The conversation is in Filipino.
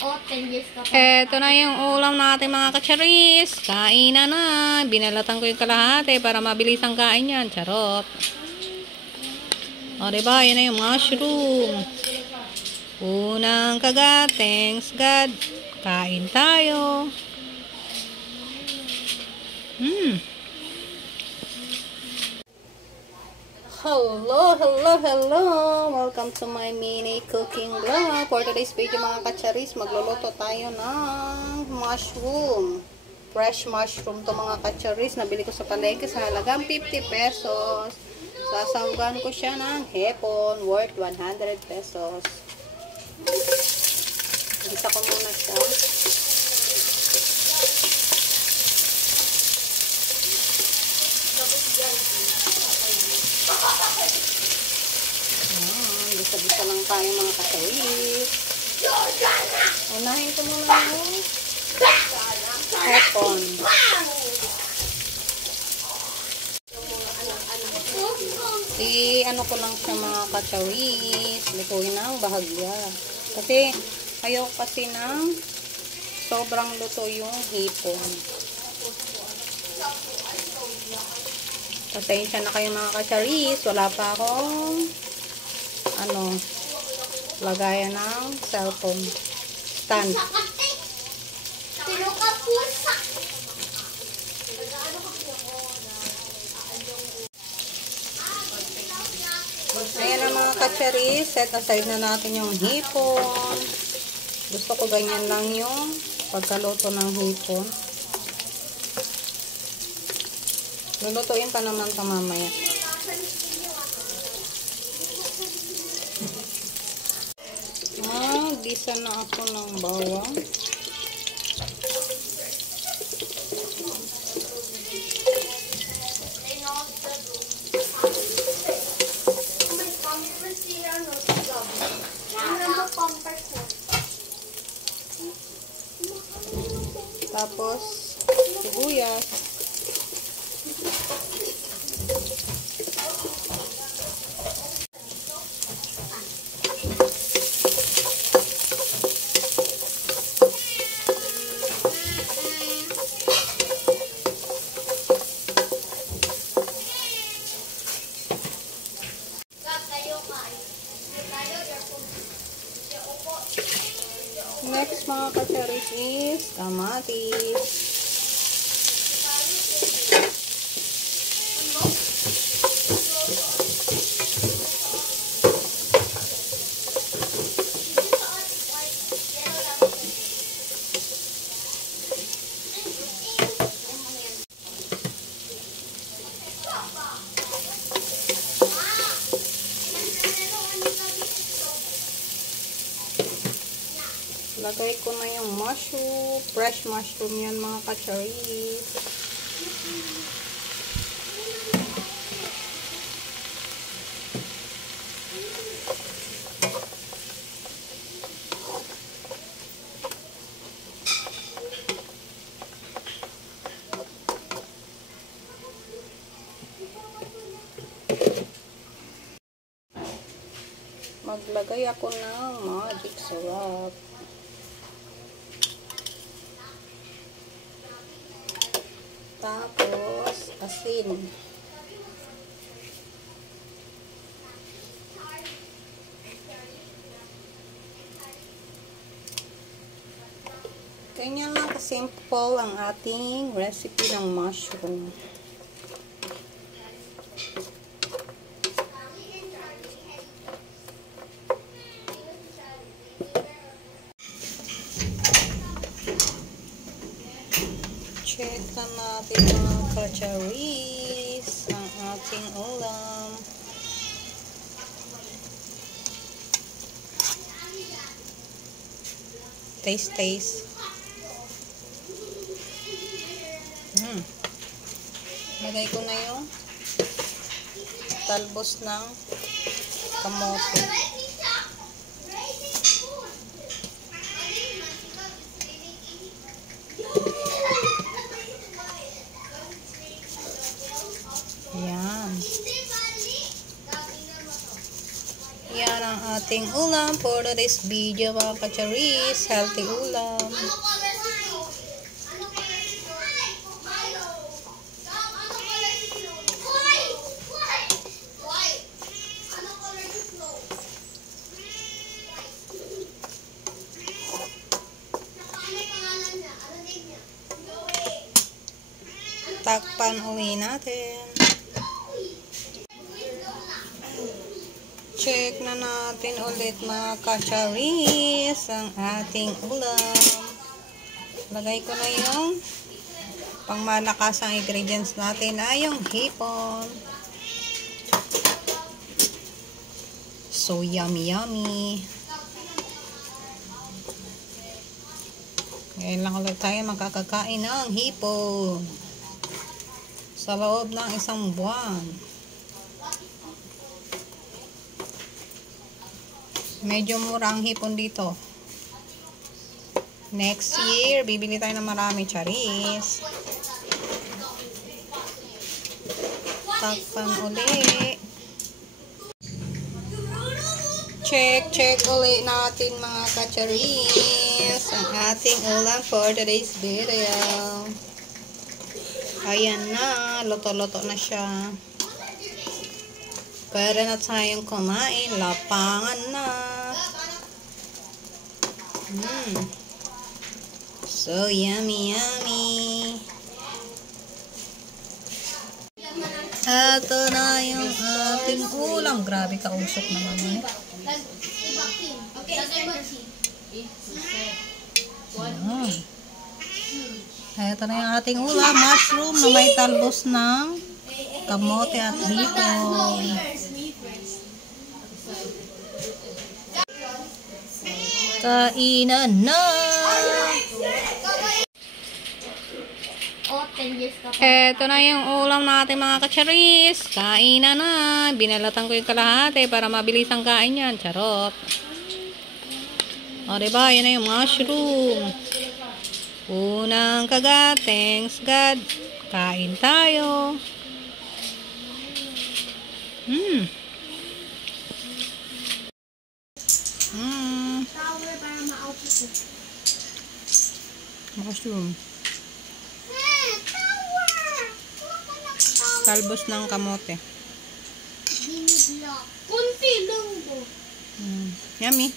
Oh, 10 years ka pa. Eto na yung ulam natin mga kacharis. Kain na. Binalatan ko yung kalahati para mabilis ang kain yan. Charot. O diba, yun na yung mushroom. Unang kagat. Thanks God. Kain tayo. Hello. Welcome to my mini cooking vlog. For today's video mga kacharis, magluluto tayo ng mushroom. Fresh mushroom to mga kacharis. Nabili ko sa palengke sa halagang 50 pesos. Sasawgan ko siya ng hepon worth 100 pesos. Gisa ko muna siya. Bisa-bisa lang tayo mga kacharis. Unahin ko muna yung hepon. Ano ko lang siya mga kacharis. Lutuin ng bahagya. Kasi ayaw kasi ng sobrang luto yung hipon. Pasensya na kayo mga kacharis. Wala pa akong lagayan ng cellphone stand. Ayan ang mga kacharis. Set aside na natin yung hipon. Gusto ko ganyan lang yung pagkaluto ng hipon. Lulutuin pa naman ito mamaya. Gisa na ako ng bawang. Tapos sibuyas. Next mga kacharis is kamatis. Lagay ko na yung mushroom. Fresh mushroom yan mga kacharis. Maglagay ako ng magic syrup. Tapos, asin. Ganyan lang ka-simple ang ating recipe ng mushroom. Check natin mga kacharis ang ating ulam. Taste. Lagay ko na yung talbos ng kamote. Yan. ating ulam for today's video mga kacharis. Healthy ulam. Takpan uwi natin. Check na natin ulit mga kacharis ang ating ulam. Lagay ko na yung pangmalakasang ingredients natin ay yung hipon. So yummy yummy. Ngayon lang ulit tayo magkakakain ng hipon sa loob ng isang buwan. Medyo mura ang hipon dito. Next year, bibili tayo ng marami, charis. Takpan uli. Check uli natin mga kacharis ang ating ulam for today's video. Ayan na, loto-loto na siya. Pwede na tayong kumain, lapangan na. So yummy yummy. Ito na yung ating ulam. Grabe kausok naman. Ito na yung ating ulam. Mushroom na may talbos ng kamote at hipon. Kainan na! Ito na yung ulam natin mga kacharis. Kainan na. Binalatan ko yung kalahati para mabilis ang kain yan. Charot. O diba, yun na yung mushroom. Unang kagat. Thanks God. Kain tayo. Mushroom. Talbos ng kamote. Kunti lang po. Yummy.